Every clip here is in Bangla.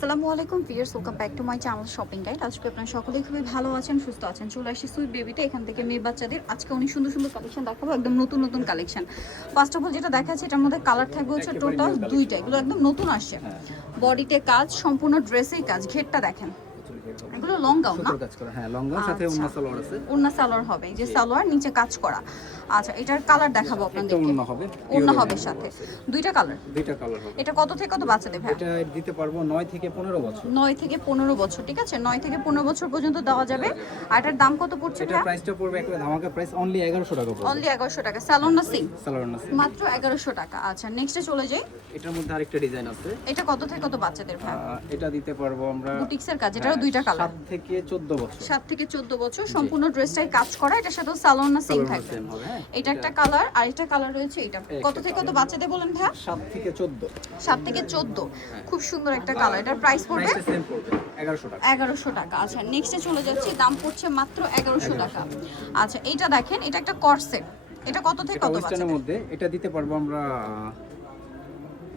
আসসালামু আলাইকুম viewers, welcome back to my channel shopping guide. আজকে আপনারা সকলেই খুবই ভালো আছেন, সুস্থ আছেন। চলে আসি সুইট বেবিতে। এখান থেকে মেয়ে বাচ্চাদের আজকে অনেক সুন্দর সুন্দর কালেকশন দেখাবো, একদম নতুন নতুন কালেকশন। ফার্স্ট অফ অল যেটা দেখাচ্ছে, এটার মধ্যে কালার থাকবে হচ্ছে টোটাল দুইটা। এগুলো একদম নতুন আসছে, বডিতে কাজ, সম্পূর্ণ ড্রেসেই কাজ। ঘেরটা দেখেন, এগুলো লং গাউন না? হ্যাঁ, লং গাউন সাথে ওন্না সালোয়ার আছে। ওন্না সালোয়ার হবে, যে সালোয়ার নিচে কাজ করা। আচ্ছা, এটার কালার দেখাবো আপনাদেরকে। ওন্না হবে, ওন্না হবে সাথে দুইটা কালার। দুইটা কালার হবে। এটা কত থেকে কত বাচ্চাদের ভাই? এটা দিতে পারবো 9 থেকে 15 বছর। 9 থেকে 15 বছর, ঠিক আছে? 9 থেকে 15 বছর পর্যন্ত দেওয়া যাবে। আর এটার দাম কত পড়ছে এটা ভাই? প্রাইসটা পড়বে একটা ধামাকা প্রাইস, অনলি 1100 টাকা পড়বে। অনলি 1100 টাকা। সালোয়ার না সিং? সালোয়ার না সিং, মাত্র 1100 টাকা। আচ্ছা, নেক্সটে চলে যাই। এটার মধ্যে আরেকটা ডিজাইন আছে। এটা কত থেকে কত বাচ্চাদের ভাই? এটা দিতে পারবো আমরা বুটিক্সের কাজ, এটারও দুইটা কালার। 7 থেকে 14 বছর। 7 থেকে 14 বছর, সম্পূর্ণ ড্রেসটাই কাজ করা। এটার সাথে সালোয়ার না সিং থাকবে। এটা একটা কালার, আর একটা কালার রয়েছে এটা। কত থেকে কত বাচ্চাদের বলেন ভাই? 7 থেকে 14। 7 থেকে 14, খুব সুন্দর একটা কালার। এটার প্রাইস পড়বে প্রাইসটা সেম পড়বে 1100 টাকা। 1100 টাকা। আচ্ছা, নেক্সটে চলে যাচ্ছি। দাম পড়ছে মাত্র 1100 টাকা। আচ্ছা, এইটা দেখেন, এটা একটা কর্সেট। এটা কত থেকে কত ওয়েস্টার্নের বাচ্চাদের? মধ্যে এটা দিতে পারবো আমরা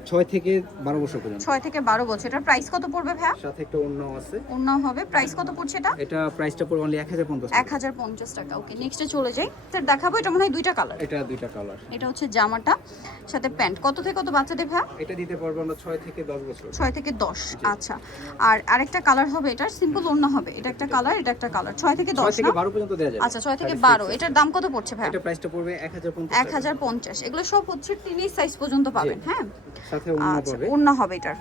6 থেকে 12 বছর পর্যন্ত। 6 থেকে 12 বছর। এটার প্রাইস কত পড়বে ভাই? সাথে একটা ওন্নাও আছে। ওন্না হবে। প্রাইস কত পড়ছে এটা? এটা প্রাইসটা পড়বে অনলি 1050 টাকা। 1050 টাকা। ওকে, নেক্সটে চলে যাই। স্যার দেখাবো, এটা মনে হয় দুইটা কালার। এটা দুইটা কালার। এটা হচ্ছে জামাটা, সাথে প্যান্ট। কত থেকে কত বাচ্চাদের ভাই? এটা দিতে পারবো আমরা 6 থেকে 10 বছর। 6 থেকে 10। আচ্ছা, আর আরেকটা কালার হবে, এটার সিম্পল ওন্না হবে। এটা একটা কালার, এটা একটা কালার। 6 থেকে 10 6 থেকে না? 12 পর্যন্ত দেওয়া যাবে। আচ্ছা, 6 থেকে 12। এটার দাম কত পড়ছে ভাই? এটা প্রাইসটা পড়বে 1050 টাকা। 1050। এগুলো সব হচ্ছে টিনেজ সাইজ পর্যন্ত পাবেন। হ্যাঁ, সাথে ওন্না আচ্ছা, পাবে। ওন্না হবে এটার।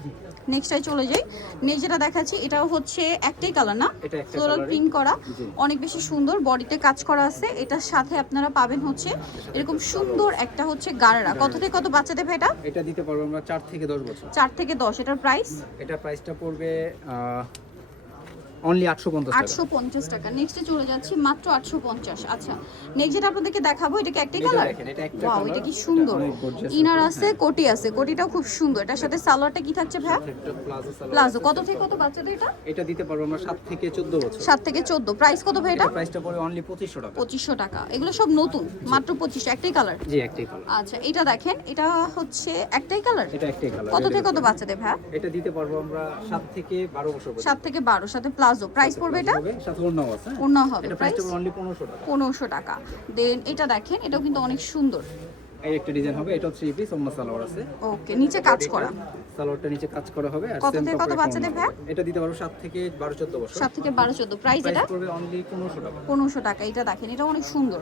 নেক্সটে চলে যাই। নেক্সট যেটা দেখাচ্ছি, এটাও হচ্ছে একটাই কালার না? এটা একটা ফ্লোরাল কালারই। প্রিন্ট করা, জি। অনেক বেশি সুন্দর। বডিতে কাজ করা আছে। এটার সাথে আপনারা পাবেন হচ্ছে এরকম সুন্দর একটা হচ্ছে গাড়রা। কত থেকে কত বাচ্চাদের ভাই এটা? এটা দিতে পারবো আমরা 4 থেকে 10 বছর। 4 থেকে 10। এটার প্রাইস এটা প্রাইসটা পড়বে অনলি 850 টাকা। 850 টাকা। নেক্সটে চলে যাচ্ছি, মাত্র 850। আচ্ছা, নেক্সট যেটা আপনাদেরকে দেখাবো, এটা কি একটাই এটা কালার? দেখেন, এটা একটা ওয়াও, কালার। এটা কি সুন্দর। এটা অনেক gorgeous ইনার একটা, আছে, কোটি আছে। কোটিটাও খুব সুন্দর। এটার সাথে সালোয়ারটা কি থাকছে ভাই? একটা প্লাজো সালোয়ার। প্লাজো। কত থেকে কত বাচ্চাদের এটা? এটা দিতে পারবো আমরা 7 থেকে 14 বছর। 7 থেকে 14। প্রাইস কত ভাই এটা? এটা প্রাইসটা পড়বে অনলি 2500 টাকা। 2500 টাকা। এগুলো সব নতুন, মাত্র 2500। একটাই কালার? জি, একটাই কালার। আচ্ছা, এটা দেখেন, এটা হচ্ছে একটাই কালার। এটা একটাই কালার। কত থেকে কত বাচ্চাদের ভাই? এটা দিতে পারবো আমরা 7 থেকে 12 বছর পর্যন্ত। 7 থেকে 12, সাথে প্লাজো। প্রাইস পড়বে এটা? সাথে ওন্নাও আছে। অন্য হবে। এটা প্রাইস প্রাইসটা পড়বে অনলি 1500 টাকা। 1500 টাকা। দেন এটা দেখেন, এটাও কিন্তু অনেক সুন্দর। এই একটা ডিজাইন হবে, এটা 3 পিস ওন্না সালোয়ার আছে। ওকে, নিচে কাজ করা। সালোয়ারটা নিচে কাজ করা হবে। আর কত same থেকে কত কাপড়ের বাচ্চাদের ওন্না ভাই? হবে। এটা দিতে পারবো 7 থেকে 12 14 বছর। 7 থেকে 12 14। প্রাইস এটা? প্রাইস পড়বে অনলি 1500 টাকা। 1500 টাকা। এটা দেখেন, এটা অনেক সুন্দর।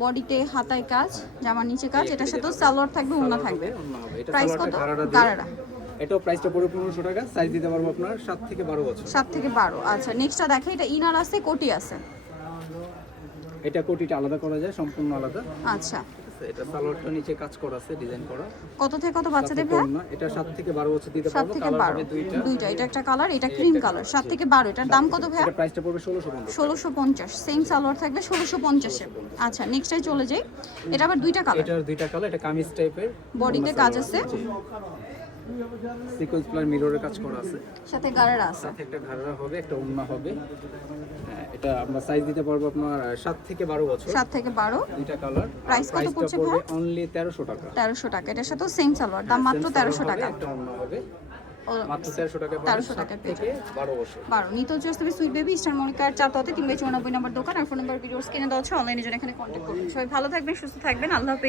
বডিতে হাতায় কাজ, জামার নিচে কাজ। এটার সাথে সালোয়ার থাকবে, ওন্না থাকবে। ওন্না হবে। এটা প্রাইস কত? সালোয়ারটা গারারা দিয়ে। গারারা। এটাও প্রাইসটা পড়বে 1500 টাকা। সাইজ দিতে পারবো আপনার 7 থেকে 12 বছর। 7 থেকে 12। আচ্ছা, নেক্সটটা দেখে, এটা ইনার আছে, কোটি আছে। এটা কোটিটা আলাদা করা যায়, সম্পূর্ণ আলাদা। আচ্ছা, এটা সালোয়ারটা নিচে কাজ করা আছে, ডিজাইন করা। কত থেকে কত বাচ্চাদের সাথে ভাই? ওন্না। এটা 7 থেকে 12 বছর দিতে 7 পারবো। থেকে কালার 12। হবে দুইটা। দুইটা। এটা একটা কালার, এটা ক্রিম কালার। 7 থেকে 12। এটার দাম কত ভাই? এটা প্রাইসটা পড়বে 1650। 1650। সেম সালোয়ার থাকবে 1650 এ। আচ্ছা, নেক্সটটাই চলে যাই। এটা আবার দুইটা কালার। এটার দুইটা কালার। এটা কামিজ টাইপের, বডিতে কাজ আছে, সিকোয়েন্স প্লাস মিররের কাজ করা আছে। সাথে গারারা আছে। সাথে একটা ঘাড়া হবে, একটা ওন্না হবে। হ্যাঁ, এটা আমরা সাইজ দিতে পারবো আপনার 7 থেকে 12 বছর। 7 থেকে 12। দুইটা কালার। প্রাইস কত পড়ছে ভাই? অনলি 1300 টাকা। 1300 টাকা। এটার সাথে সেম সালোয়ার, দাম মাত্র 1300 টাকা। একটা ওন্না হবে, ও, মাত্র 1300 টাকা। 1300 টাকা পেয়ে থেকে 12 বছর। 12। নিতে হচ্ছে সুইট বেবি, স্টার মনিকার 4 3 94 নম্বর দোকান। আর ফোন নাম্বার ভিডিওস কিনে দেওয়া হচ্ছে। অনলাইনে জন্য এখানে কন্ট্যাক্ট করবেন। সবাই ভালো থাকবেন, সুস্থ থাকবেন। আল্লাহ হাফেজ।